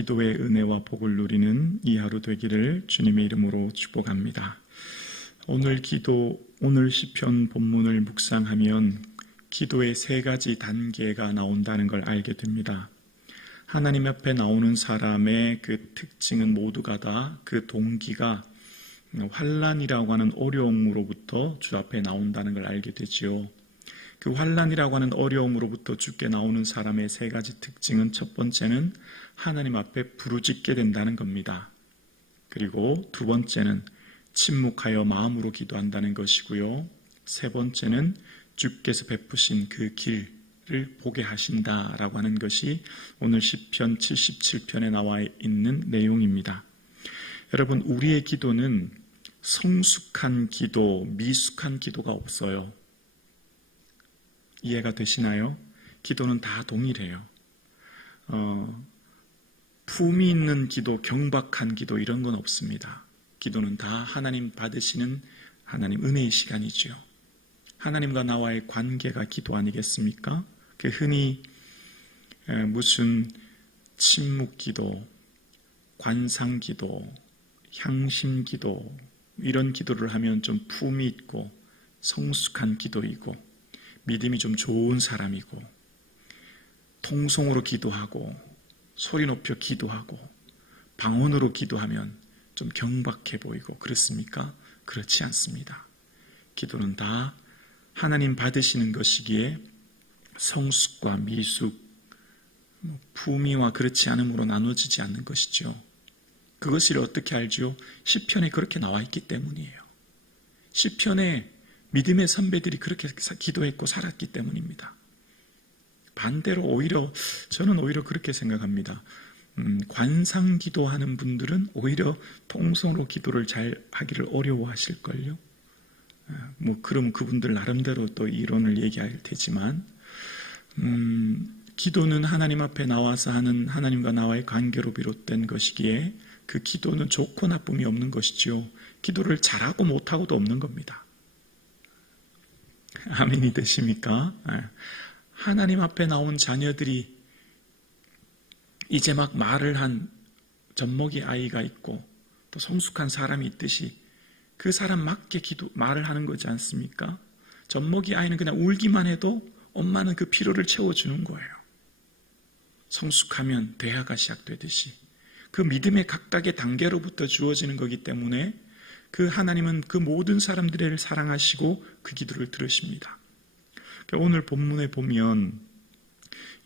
기도의 은혜와 복을 누리는 이 하루 되기를 주님의 이름으로 축복합니다. 오늘 시편 본문을 묵상하면 기도의 세 가지 단계가 나온다는 걸 알게 됩니다. 하나님 앞에 나오는 사람의 그 특징은 모두가 다 그 동기가 환난이라고 하는 어려움으로부터 주 앞에 나온다는 걸 알게 되지요. 그 환난이라고 하는 어려움으로부터 주께 나오는 사람의 세 가지 특징은, 첫 번째는 하나님 앞에 부르짖게 된다는 겁니다. 그리고 두 번째는 침묵하여 마음으로 기도한다는 것이고요. 세 번째는 주께서 베푸신 그 길을 보게 하신다라고 하는 것이 오늘 시편 77편에 나와 있는 내용입니다. 여러분, 우리의 기도는 성숙한 기도, 미숙한 기도가 없어요. 이해가 되시나요? 기도는 다 동일해요. 품이 있는 기도, 경박한 기도 이런 건 없습니다. 기도는 다 하나님 받으시는 하나님 은혜의 시간이죠. 하나님과 나와의 관계가 기도 아니겠습니까? 그 흔히 무슨 침묵기도, 관상기도, 향심기도 이런 기도를 하면 좀 품이 있고 성숙한 기도이고 믿음이 좀 좋은 사람이고 통성으로 기도하고 소리 높여 기도하고 방언으로 기도하면 좀 경박해 보이고 그렇습니까? 그렇지 않습니다. 기도는 다 하나님 받으시는 것이기에 성숙과 미숙, 품위와 그렇지 않음으로 나눠지지 않는 것이죠. 그것을 어떻게 알죠? 시편에 그렇게 나와 있기 때문이에요. 시편에 믿음의 선배들이 그렇게 기도했고 살았기 때문입니다. 반대로 저는 오히려 그렇게 생각합니다. 관상 기도하는 분들은 오히려 통성으로 기도를 잘 하기를 어려워하실걸요. 그럼 그분들 나름대로 또 이론을 얘기할 테지만, 기도는 하나님 앞에 나와서 하는 하나님과 나와의 관계로 비롯된 것이기에 그 기도는 좋고 나쁨이 없는 것이죠. 기도를 잘하고 못하고도 없는 겁니다. 아멘이 되십니까? 하나님 앞에 나온 자녀들이 이제 막 말을 한 젖먹이 아이가 있고 또 성숙한 사람이 있듯이 그 사람 맞게 말을 하는 거지 않습니까? 젖먹이 아이는 그냥 울기만 해도 엄마는 그 피로를 채워주는 거예요. 성숙하면 대화가 시작되듯이 그 믿음의 각각의 단계로부터 주어지는 거기 때문에 그 하나님은 그 모든 사람들을 사랑하시고 그 기도를 들으십니다. 오늘 본문에 보면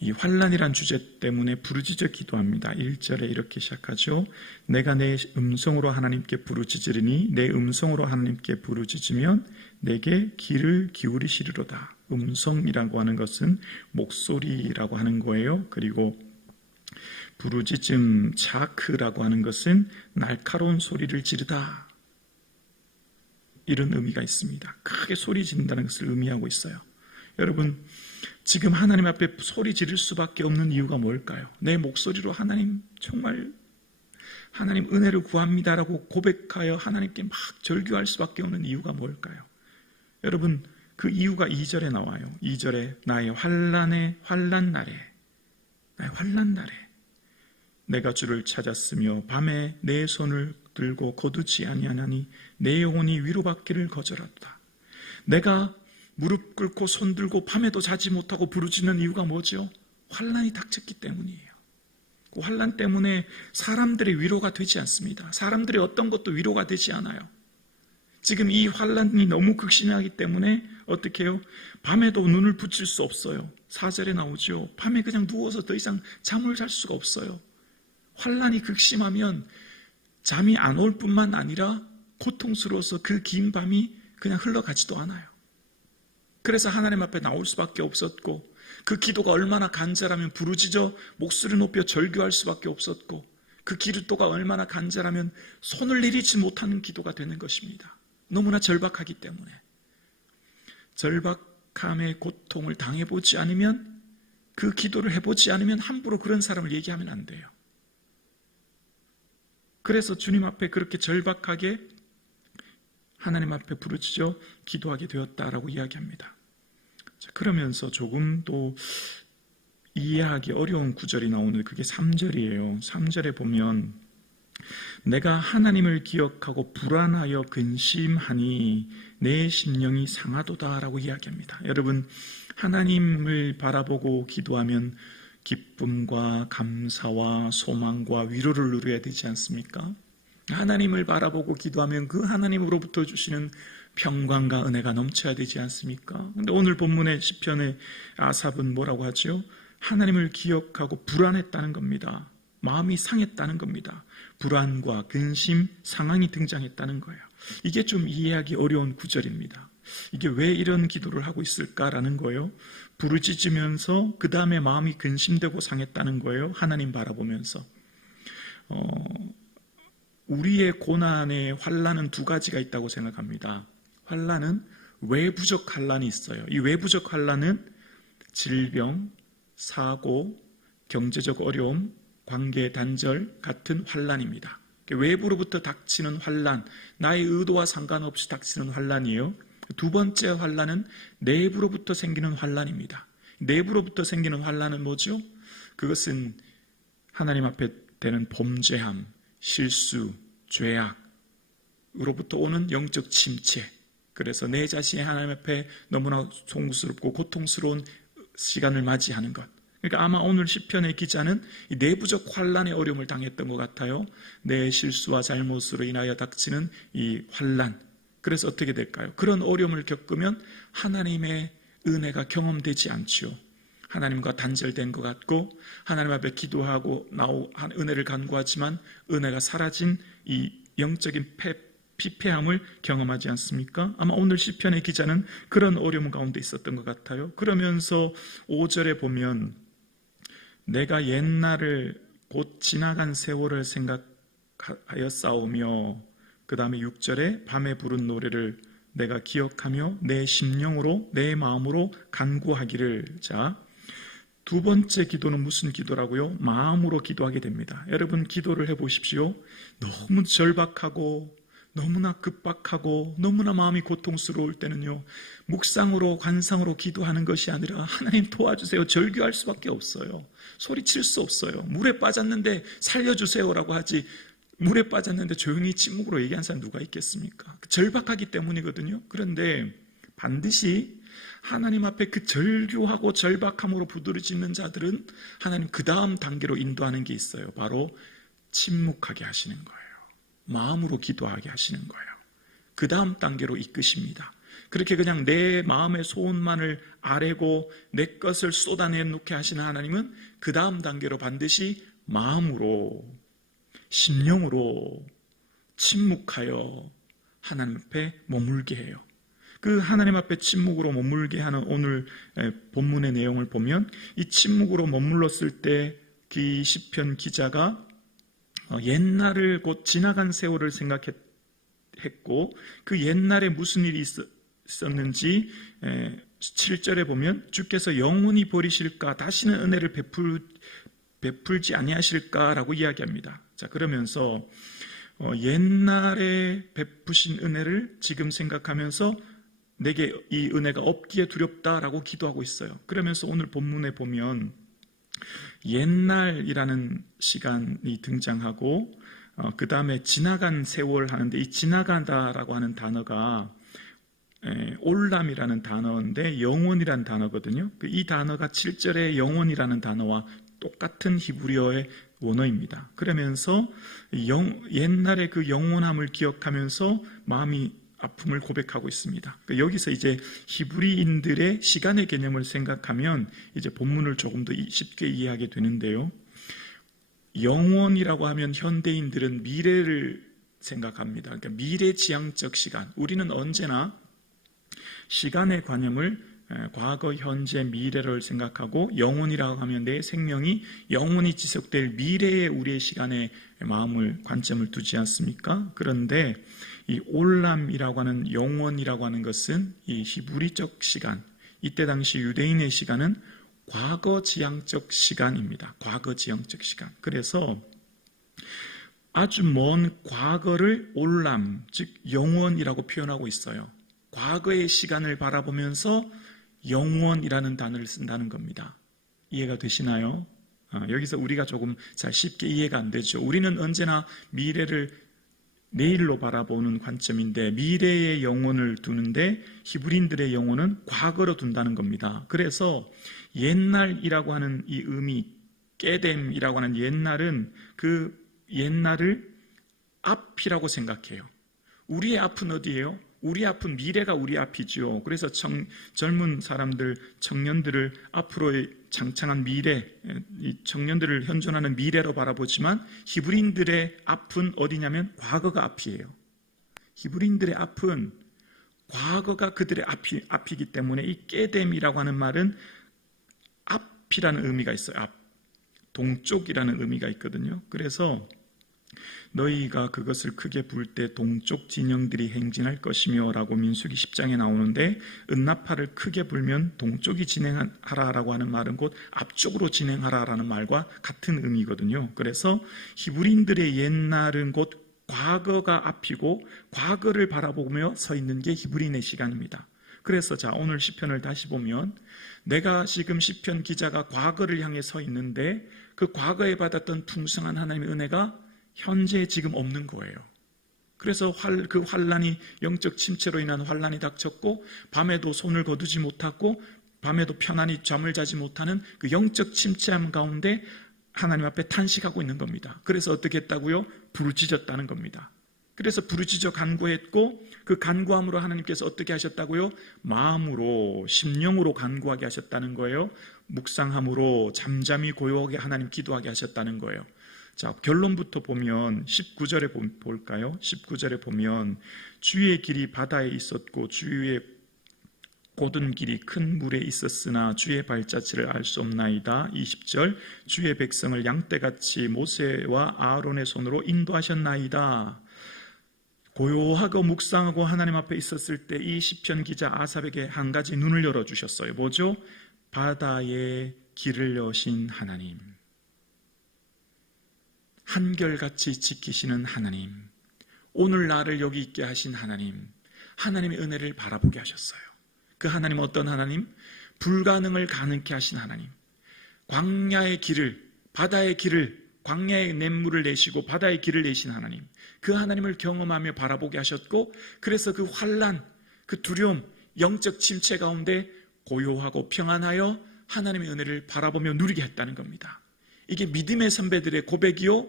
이 환난이란 주제 때문에 부르짖어 기도합니다. 1절에 이렇게 시작하죠. 내가 내 음성으로 하나님께 부르짖으리니 내 음성으로 하나님께 부르짖으면 내게 귀를 기울이시리로다. 음성이라고 하는 것은 목소리라고 하는 거예요. 그리고 부르짖음, 차크라고 하는 것은 날카로운 소리를 지르다. 이런 의미가 있습니다. 크게 소리 지른다는 것을 의미하고 있어요. 여러분, 지금 하나님 앞에 소리 지를 수밖에 없는 이유가 뭘까요? 내 목소리로 하나님, 정말 하나님 은혜를 구합니다라고 고백하여 하나님께 막 절규할 수밖에 없는 이유가 뭘까요? 여러분, 그 이유가 2절에 나와요. 2절에 나의 환난 날에 내가 주를 찾았으며 밤에 내 손을 들고 거두지 아니하나니 내 영혼이 위로받기를 거절하도다. 내가 무릎 꿇고 손 들고 밤에도 자지 못하고 부르짖는 이유가 뭐죠? 환난이 닥쳤기 때문이에요. 그 환난 때문에 사람들의 위로가 되지 않습니다. 사람들의 어떤 것도 위로가 되지 않아요. 지금 이 환난이 너무 극심하기 때문에 어떻게 해요? 밤에도 눈을 붙일 수 없어요. 4절에 나오죠. 밤에 그냥 누워서 더 이상 잠을 잘 수가 없어요. 환난이 극심하면 잠이 안 올 뿐만 아니라 고통스러워서 그 긴 밤이 그냥 흘러가지도 않아요. 그래서 하나님 앞에 나올 수밖에 없었고 그 기도가 얼마나 간절하면 부르짖어 목소리 높여 절규할 수밖에 없었고 그 기도가 얼마나 간절하면 손을 내리지 못하는 기도가 되는 것입니다. 너무나 절박하기 때문에. 절박함의 고통을 당해보지 않으면, 그 기도를 해보지 않으면 함부로 그런 사람을 얘기하면 안 돼요. 그래서 주님 앞에 그렇게 절박하게 하나님 앞에 부르짖어 기도하게 되었다라고 이야기합니다. 자, 그러면서 조금 또 이해하기 어려운 구절이 나오는데 그게 3절이에요. 3절에 보면 내가 하나님을 기억하고 불안하여 근심하니 내 심령이 상하도다 라고 이야기합니다. 여러분, 하나님을 바라보고 기도하면 기쁨과 감사와 소망과 위로를 누려야 되지 않습니까? 하나님을 바라보고 기도하면 그 하나님으로부터 주시는 평강과 은혜가 넘쳐야 되지 않습니까? 근데 오늘 본문의 시편의 아삽은 뭐라고 하죠? 하나님을 기억하고 불안했다는 겁니다. 마음이 상했다는 겁니다. 불안과 근심, 상황이 등장했다는 거예요. 이게 좀 이해하기 어려운 구절입니다. 이게 왜 이런 기도를 하고 있을까라는 거예요. 부르짖으면서 그 다음에 마음이 근심되고 상했다는 거예요. 하나님 바라보면서. 우리의 고난의 환난은 두 가지가 있다고 생각합니다. 환난은 외부적 환난이 있어요. 이 외부적 환난은 질병, 사고, 경제적 어려움, 관계 단절 같은 환난입니다. 외부로부터 닥치는 환난, 나의 의도와 상관없이 닥치는 환난이에요. 두 번째 환난은 내부로부터 생기는 환난입니다. 내부로부터 생기는 환난은 뭐죠? 그것은 하나님 앞에 되는 범죄함, 실수, 죄악으로부터 오는 영적 침체. 그래서 내 자신이 하나님 앞에 너무나 송구스럽고 고통스러운 시간을 맞이하는 것. 그러니까 아마 오늘 시편의 기자는 이 내부적 환난의 어려움을 당했던 것 같아요. 내 실수와 잘못으로 인하여 닥치는 이 환난. 그래서 어떻게 될까요? 그런 어려움을 겪으면 하나님의 은혜가 경험되지 않지요. 하나님과 단절된 것 같고 하나님 앞에 기도하고 은혜를 간구하지만 은혜가 사라진 이 영적인 피폐함을 경험하지 않습니까? 아마 오늘 시편의 기자는 그런 어려움 가운데 있었던 것 같아요. 그러면서 5절에 보면 내가 옛날을 곧 지나간 세월을 생각하여 싸우며 그 다음에 6절에 밤에 부른 노래를 내가 기억하며 내 심령으로 내 마음으로 간구하기를. 자, 두 번째 기도는 무슨 기도라고요? 마음으로 기도하게 됩니다. 여러분 기도를 해보십시오. 너무 절박하고 너무나 급박하고 너무나 마음이 고통스러울 때는요, 묵상으로 관상으로 기도하는 것이 아니라 하나님 도와주세요, 절규할 수밖에 없어요. 소리칠 수 없어요. 물에 빠졌는데 살려주세요라고 하지, 물에 빠졌는데 조용히 침묵으로 얘기한 사람 누가 있겠습니까? 절박하기 때문이거든요. 그런데 반드시 하나님 앞에 그 절규하고 절박함으로 부르짖는 자들은 하나님 그 다음 단계로 인도하는 게 있어요. 바로 침묵하게 하시는 거예요. 마음으로 기도하게 하시는 거예요. 그 다음 단계로 이끄십니다. 그렇게 그냥 내 마음의 소원만을 아뢰고 내 것을 쏟아내놓게 하시는 하나님은 그 다음 단계로 반드시 마음으로, 심령으로 침묵하여 하나님 앞에 머물게 해요. 그 하나님 앞에 침묵으로 머물게 하는 오늘 본문의 내용을 보면 이 침묵으로 머물렀을 때 그 시편 기자가 옛날을 곧 지나간 세월을 생각했고 그 옛날에 무슨 일이 있었는지 7절에 보면 주께서 영원히 버리실까 다시는 은혜를 베풀지 아니하실까라고 이야기합니다. 자, 그러면서 옛날에 베푸신 은혜를 지금 생각하면서 내게 이 은혜가 없기에 두렵다라고 기도하고 있어요. 그러면서 오늘 본문에 보면 옛날이라는 시간이 등장하고 그 다음에 지나간 세월 하는데 이 지나간다라고 하는 단어가 올람이라는 단어인데 영원이라는 단어거든요. 이 단어가 7절의 영원이라는 단어와 똑같은 히브리어의 원어입니다. 그러면서 옛날의 그 영원함을 기억하면서 마음이 아픔을 고백하고 있습니다. 여기서 이제 히브리인들의 시간의 개념을 생각하면 이제 본문을 조금 더 쉽게 이해하게 되는데요. 영원이라고 하면 현대인들은 미래를 생각합니다. 그러니까 미래지향적 시간. 우리는 언제나 시간의 관념을 과거, 현재, 미래를 생각하고 영원이라고 하면 내 생명이 영원히 지속될 미래에 우리의 시간에 관점을 두지 않습니까? 그런데 이 올람이라고 하는 영원이라고 하는 것은 이 히브리적 시간, 이때 당시 유대인의 시간은 과거지향적 시간입니다. 과거지향적 시간. 그래서 아주 먼 과거를 올람, 즉 영원이라고 표현하고 있어요. 과거의 시간을 바라보면서 영원이라는 단어를 쓴다는 겁니다. 이해가 되시나요? 여기서 우리가 조금 잘 쉽게 이해가 안 되죠. 우리는 언제나 미래를 내일로 바라보는 관점인데 미래의 영혼을 두는데 히브리인들의 영혼은 과거로 둔다는 겁니다. 그래서 옛날이라고 하는 이 의미, 깨뎀이라고 하는 옛날은 그 옛날을 앞이라고 생각해요. 우리의 앞은 어디예요? 우리 앞은 미래가 우리 앞이죠. 그래서 젊은 사람들, 청년들을 앞으로의 장창한 미래, 이 청년들을 현존하는 미래로 바라보지만 히브리인들의 앞은 어디냐면 과거가 앞이에요. 히브리인들의 앞은 과거가 그들의 앞이기 때문에 이 깨뎀이라고 하는 말은 앞이라는 의미가 있어요. 앞, 동쪽이라는 의미가 있거든요. 그래서 너희가 그것을 크게 불 때 동쪽 진영들이 행진할 것이며 라고 민수기 10장에 나오는데 은나팔을 크게 불면 동쪽이 진행하라라고 하는 말은 곧 앞쪽으로 진행하라라는 말과 같은 의미거든요. 그래서 히브리인들의 옛날은 곧 과거가 앞이고 과거를 바라보며 서 있는 게 히브리인의 시간입니다. 그래서 자, 오늘 시편을 다시 보면 내가 지금 시편 기자가 과거를 향해 서 있는데 그 과거에 받았던 풍성한 하나님의 은혜가 현재 지금 없는 거예요. 그래서 그 환란이 영적 침체로 인한 환란이 닥쳤고 밤에도 손을 거두지 못하고 밤에도 편안히 잠을 자지 못하는 그 영적 침체함 가운데 하나님 앞에 탄식하고 있는 겁니다. 그래서 어떻게 했다고요? 부르짖었다는 겁니다. 그래서 부르짖어 간구했고 그 간구함으로 하나님께서 어떻게 하셨다고요? 마음으로 심령으로 간구하게 하셨다는 거예요. 묵상함으로 잠잠히 고요하게 하나님 기도하게 하셨다는 거예요. 자, 결론부터 보면 19절에 볼까요? 19절에 보면 주의 길이 바다에 있었고 주의 곧은 길이 큰 물에 있었으나 주의 발자취를 알 수 없나이다. 20절 주의 백성을 양떼같이 모세와 아론의 손으로 인도하셨나이다. 고요하고 묵상하고 하나님 앞에 있었을 때 이 시편 기자 아삽에게 한 가지 눈을 열어주셨어요. 뭐죠? 바다의 길을 여신 하나님, 한결같이 지키시는 하나님, 오늘 나를 여기 있게 하신 하나님, 하나님의 은혜를 바라보게 하셨어요. 그 하나님 어떤 하나님? 불가능을 가능케 하신 하나님, 광야의 길을, 바다의 길을, 광야의 냇물을 내시고 바다의 길을 내신 하나님, 그 하나님을 경험하며 바라보게 하셨고 그래서 그 환난, 그 두려움, 영적 침체 가운데 고요하고 평안하여 하나님의 은혜를 바라보며 누리게 했다는 겁니다. 이게 믿음의 선배들의 고백이요,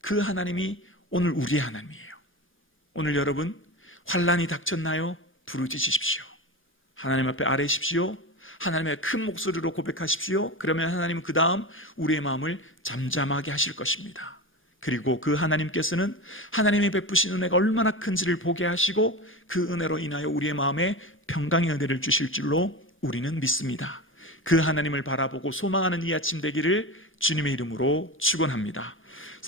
그 하나님이 오늘 우리의 하나님이에요. 오늘 여러분 환난이 닥쳤나요? 부르짖으십시오. 하나님 앞에 아뢰십시오. 하나님의 큰 목소리로 고백하십시오. 그러면 하나님은 그 다음 우리의 마음을 잠잠하게 하실 것입니다. 그리고 그 하나님께서는 하나님이 베푸신 은혜가 얼마나 큰지를 보게 하시고 그 은혜로 인하여 우리의 마음에 평강의 은혜를 주실 줄로 우리는 믿습니다. 그 하나님을 바라보고 소망하는 이 아침 되기를 주님의 이름으로 축원합니다.